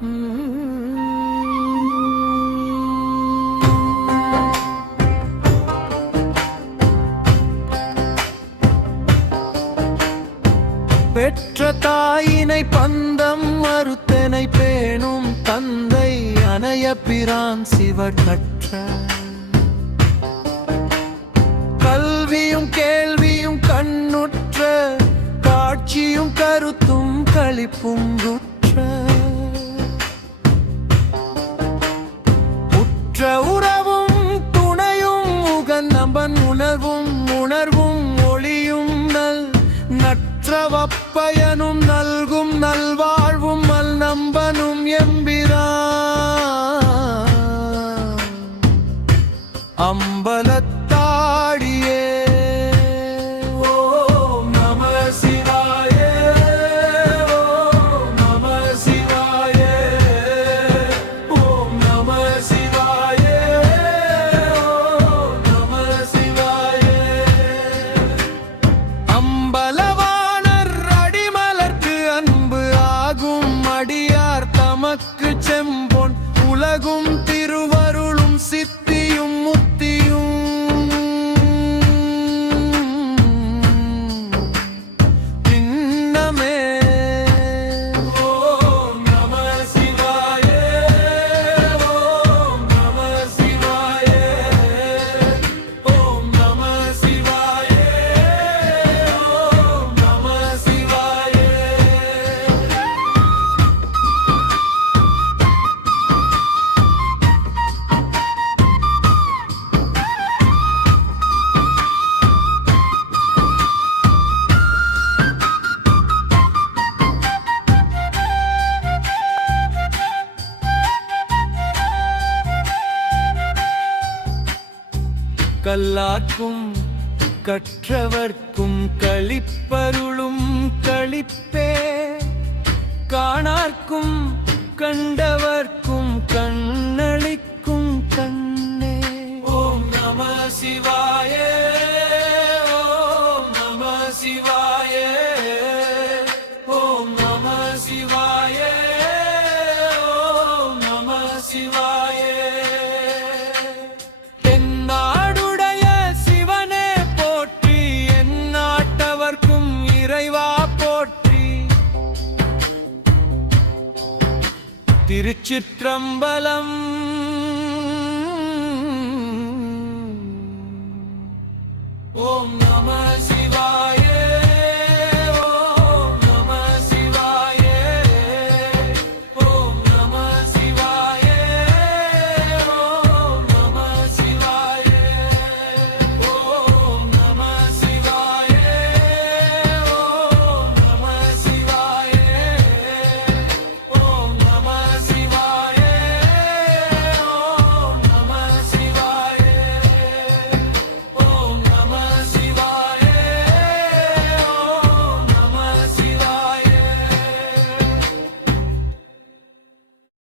பெற்ற தாயினை பந்தம் மறுத்தனை பேணும் தந்தை அணைய பிரான் சிவர் கற்ற கல்வியும் கேள்வியும் கண்ணுற்ற காட்சியும் கருத்தும் களிப்பும் உற்ற உறவும் துணையும் உகநம்பன் உணர்வும் உணர்வும் ஒளியும் நற்றவப்பயனும் நல்கும் நல்வாழ்வும் மல் நம்பனும் எம்பிரான் அம்பலத்தாடியே. ஓம் நம சிவாய, ஓம் நம சிவாய, ஓம் நம சிவாய, ஓம் நம சிவாய. அம்பலவாணர் அடிமலர்க்கு அன்பு ஆகும் அடியார் தமக்கு செம்பொன் உலகும் திருவருளும் சித்தியும் முத்தியும் திண்ணமே. ஓம் நம சிவாய, ஓம் நம சிவாய, ஓம் நம சிவாய, ஓம் நம சிவாய. கல்லார்க்கும் கற்றவர்க்கும் களிப்பருளும் களிப்பே காணார்க்கும் கண்டவர்க்கும் கண்ணளிக்கும் கண்ணே. ஓம் நம சிவாய, ஓம் நம சிவாய, ஓம் நம சிவாய, ஓம் நம சிவாய. தென்னாடுடைய சிவனே போற்றி, எந்நாட்டவர்க்கும் இறைவா போற்றி. திருச்சிற்றம்பலம்.